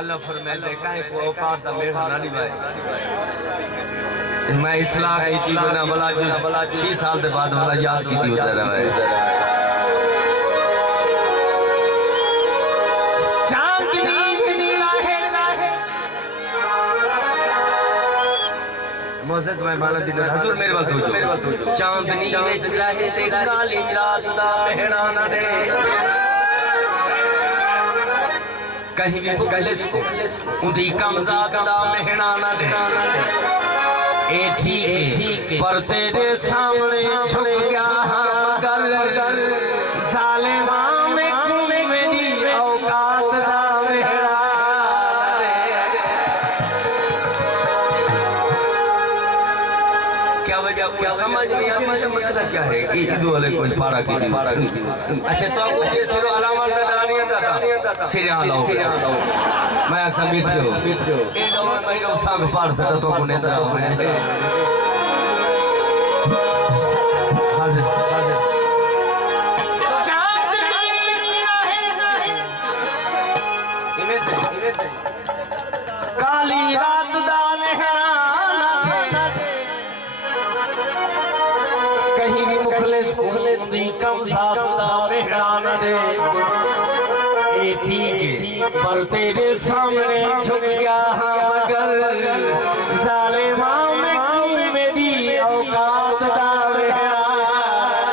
अल्लाह फरमाते काहे को औकात मेरा ना निभाए। मैं इस्लाह की चीज बना भला जो 6 साल के बाद वाला याद की थी उधर है मोसेस मैं माना दिन हजूर मेरे बात हो चांदनी विच रहे ते काली रात दा मेहना ना दे कहीं भी मुखलिस को उदी कमजात दा मेहना ना दे ए ठीक पर तेरे सामने झुक गया मगर जालिमा में मेरी औकात दा मेहना क्या समझ नहीं आता मसला क्या है ईद वाले कोई पारा की अच्छा तो आपको जे सिरो अलामा नहीं आता था सिरे लाओ मैं अक्सर मीठे हो ए नवा महीना सांग पार से तो को नेंद्रा हाजिर इमे से काली रात दा मेहना कहीं भी मुखलिस दी कमज़ात दा मेहरान दे ए ठीक पर तेरे सामने झुक गया मगर जालिमा में मेरी औकात दा मेहरान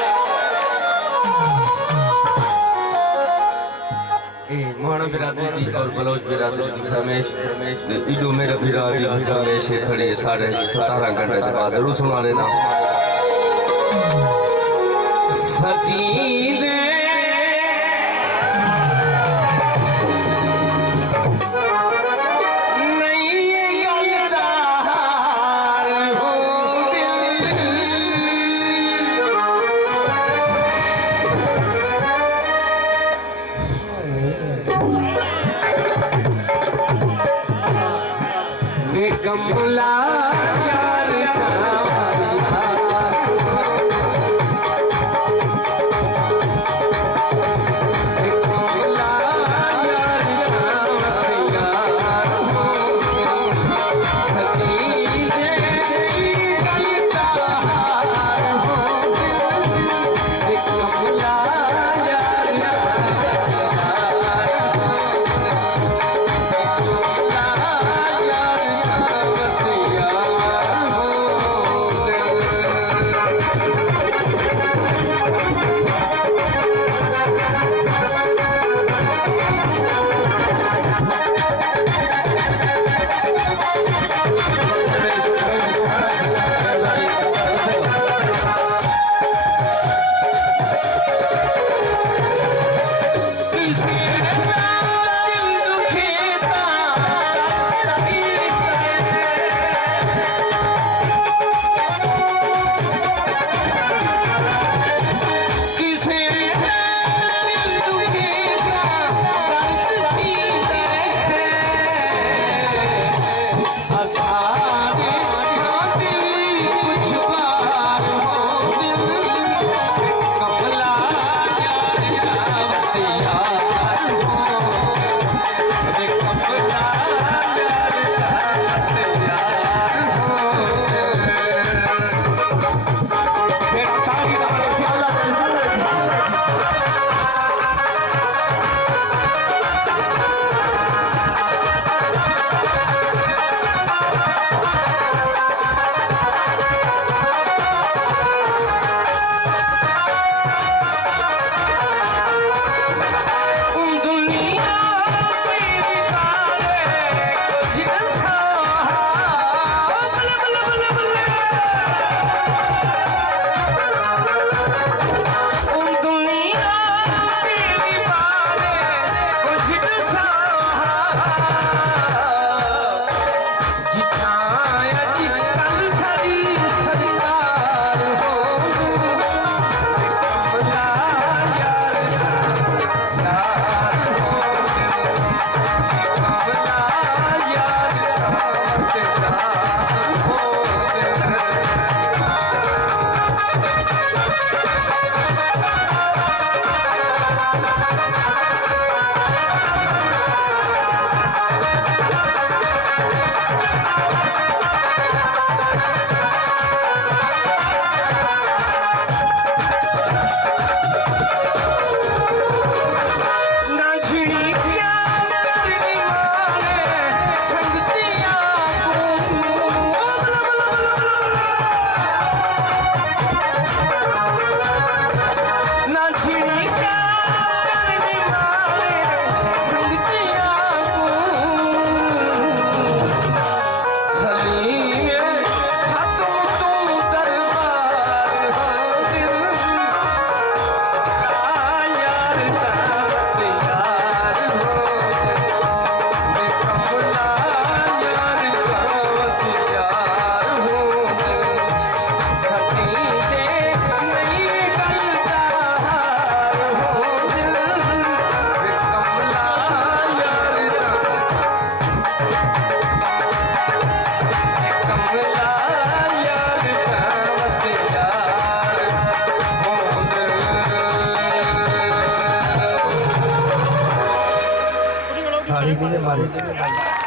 ए मोहन बिरादरी दी और बलोच बिरादरी दी रमेश इडो मेरा बिरादरी रमेश खड़ी 17.5 घंटे के बाद जरूर सुना देना सकीने नहीं गलदार हो दिल वे कमला यार मारे